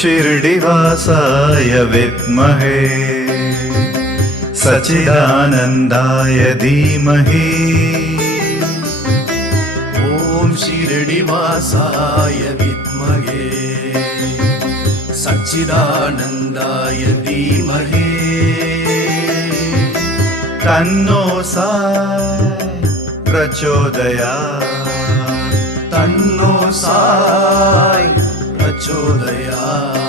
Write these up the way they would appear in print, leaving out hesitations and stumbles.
शिरडिवासाय विद्महे सच्चिदानन्दाय धीमहि। ॐ शिरडिवासाय विद्महे सच्चिदानन्दाय धीमहि। तन्नो साई प्रचोदयात्। तन्नो साई प्रचोदयात्।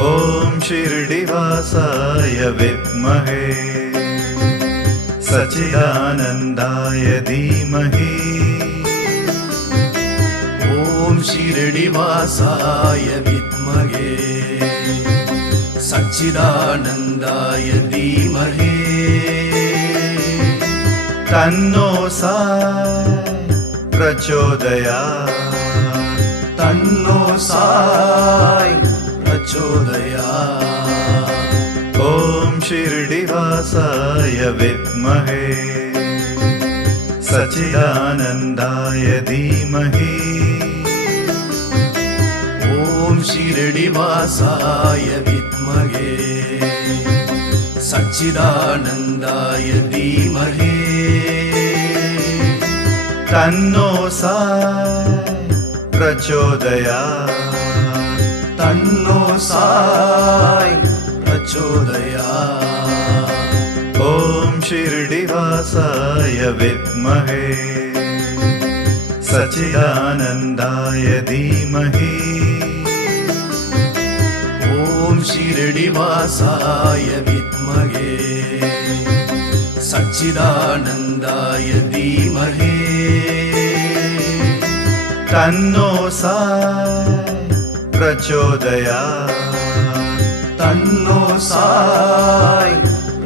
ॐ शिरडिवासाय विद्महे सच्चिदानन्दाय धीमहि। ॐ शिरडिवासाय विद्महे सच्चिदानन्दाय धीमहि। तन्नो साई प्रचोदयात्। तन्नो साई प्रचोदयात्। ॐ शिरडिवासाय विद्महे सच्चिदानन्दाय धीमहि। ॐ शिरडिवासाय विद्महे सच्चिदानन्दाय धीमहि। तन्नो साई प्रचोदयात्। तन्नो साई प्रचोदयात्। ॐ शिरडिवासाय विद्महे सच्चिदानन्दाय धीमहि। ॐ शिरडिवासाय विद्महे सच्चिदानन्दाय धीमहि। तन्नो साई प्रचोदयात्। तन्नो साई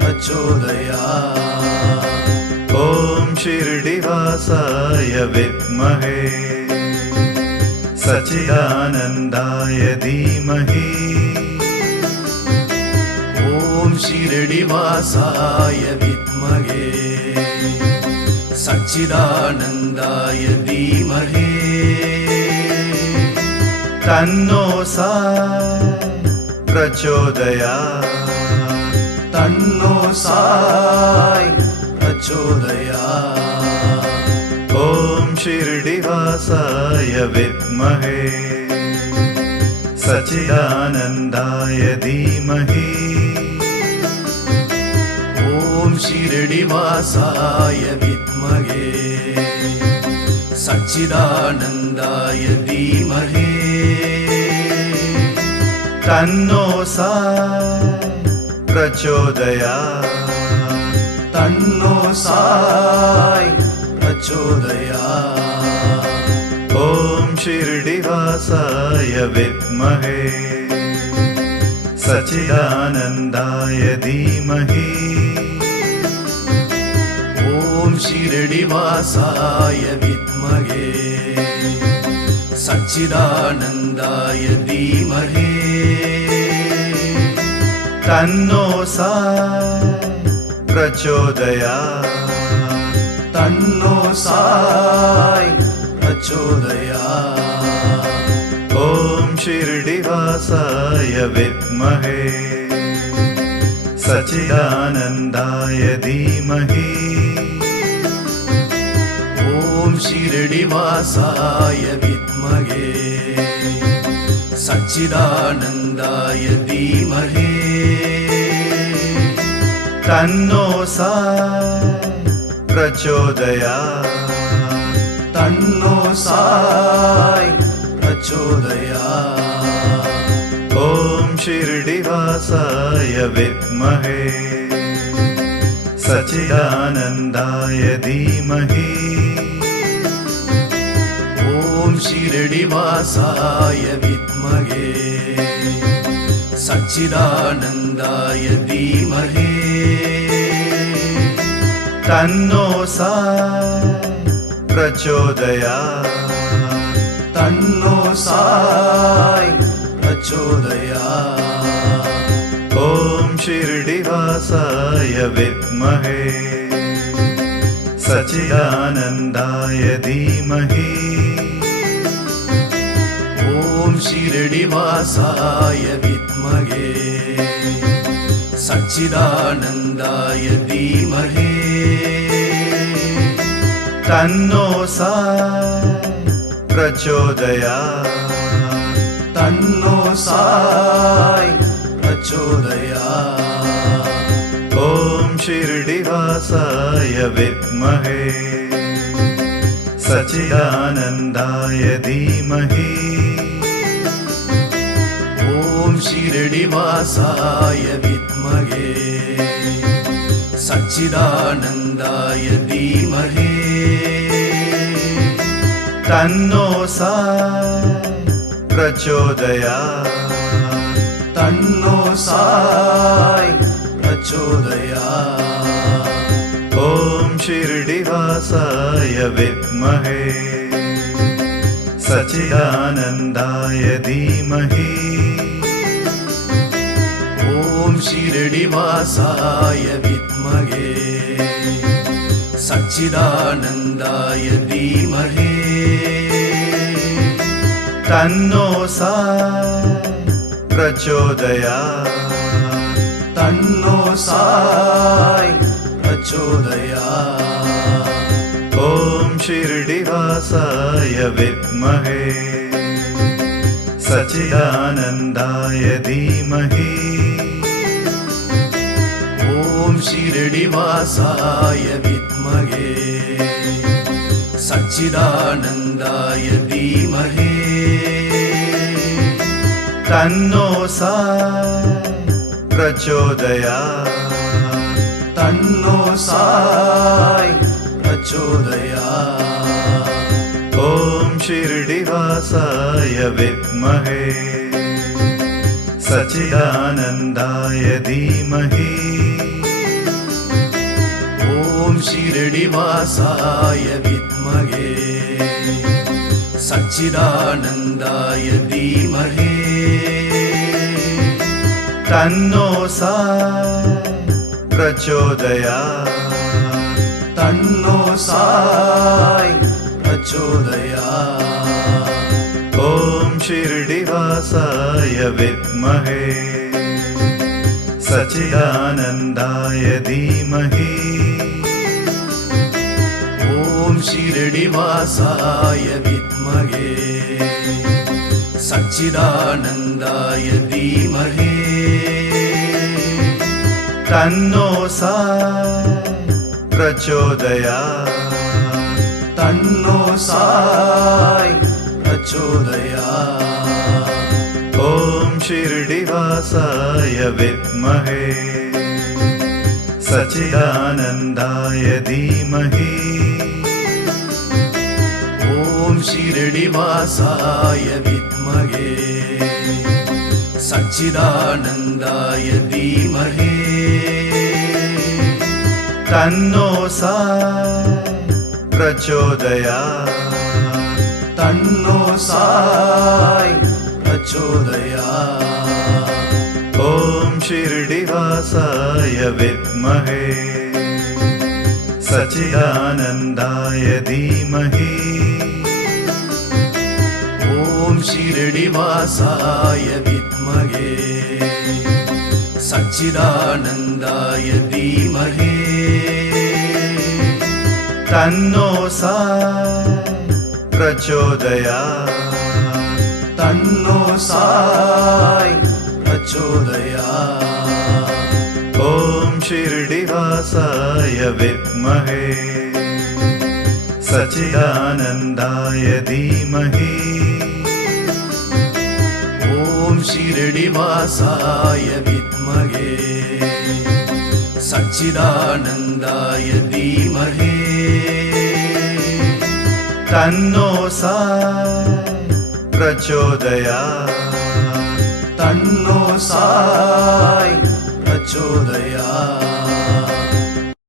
प्रचोदयात्। ॐ शिरडिवासाय विद्महे सच्चिदानन्दाय धीमहि। ॐ शिरडिवासाय विद्महे सच्चिदानन्दाय धीमहि। तन्नो साई प्रचोदयात्। तन्नो साई प्रचोदयात्। ॐ शिरडिवासाय विद्महे सच्चिदानन्दाय धीमहि। ॐ शिरडिवासाय विद्महे सच्चिदानन्दाय धीमहि। तन्नो साई प्रचोदयात्। तन्नो साई प्रचोदयात्। ॐ शिरडिवासाय विद्महे सच्चिदानन्दाय धीमहि। ॐ शिरडिवासाय विद्महे सच्चिदानन्दाय धीमहि। तन्नो साई प्रचोदयात्। तन्नो साई प्रचोदयात्। ॐ शिरडिवासाय विद्महे सच्चिदानन्दाय धीमहि। ॐ शिरडिवासाय विद्महे सच्चिदानन्दाय धीमहि। तन्नो साई प्रचोदयात्। तन्नो साई प्रचोदयात्। ॐ शिरडिवासाय विद्महे सच्चिदानन्दाय धीमहि। ॐ शिरडिवासाय विद्महे सच्चिदानन्दाय धीमहि। तन्नो साई प्रचोदयात्। तन्नो साई प्रचोदयात्। ॐ शिरडिवासाय विद्महे सच्चिदानन्दाय धीमहि। ॐ शिरडिवासाय विद्महे सच्चिदानन्दाय धीमहि तन्नो साई प्रचोदयात् तन्नो साई प्रचोदयात् ॐ शिरडिवासाय विद्महे सच्चिदानन्दाय धीमहि ॐ शिरडिवासाय विद्महे सच्चिदानन्दाय धीमहि तन्नो साई प्रचोदयात् तन्नो साई प्रचोदयात् ॐ शिरडिवासाय विद्महे सच्चिदानन्दाय धीमहि ॐ शिरडिवासाय विद्महे सच्चिदानन्दाय धीमहि तन्नो साई प्रचोदयात् तन्नो साई प्रचोदयात् ॐ शिरडिवासाय विद्महे सच्चिदानन्दाय धीमहि ॐ शिरडिवासाय विद्महे सच्चिदानन्दाय धीमहि तन्नो साई प्रचोदयात् तन्नो साई प्रचोदयात् ॐ शिरडिवासाय विद्महे सच्चिदानन्दाय धीमहि ॐ शिरडिवासाय विद्महे सच्चिदानन्दाय धीमहि तन्नो साई प्रचोदयात् तन्नो साई प्रचोदयात् ॐ शिरडिवासाय विद्महे सच्चिदानन्दाय धीमहि ॐ शिरडिवासाय विद्महे सच्चिदानन्दाय धीमहि तन्नो साई प्रचोदयात् तन्नो साई प्रचोदयात् ॐ शिरडिवासाय विद्महे सच्चिदानन्दाय धीमहि ॐ शिरडिवासाय विद्महे सच्चिदानन्दाय धीमहि तन्नो साई प्रचोदयात् तन्नो साई प्रचोदयात् ॐ शिरडिवासाय विद्महे सच्चिदानन्दाय धीमहि ॐ शिरडिवासाय विद्महे सच्चिदानन्दाय धीमहि तन्नो साई प्रचोदयात् तन्नो साई प्रचोदयात् ॐ शिरडिवासाय विद्महे सच्चिदानन्दाय धीमहि ॐ शिरडिवासाय विद्महे सच्चिदानन्दाय धीमहि तन्नो साई प्रचोदयात् तन्नो साई प्रचोदयात्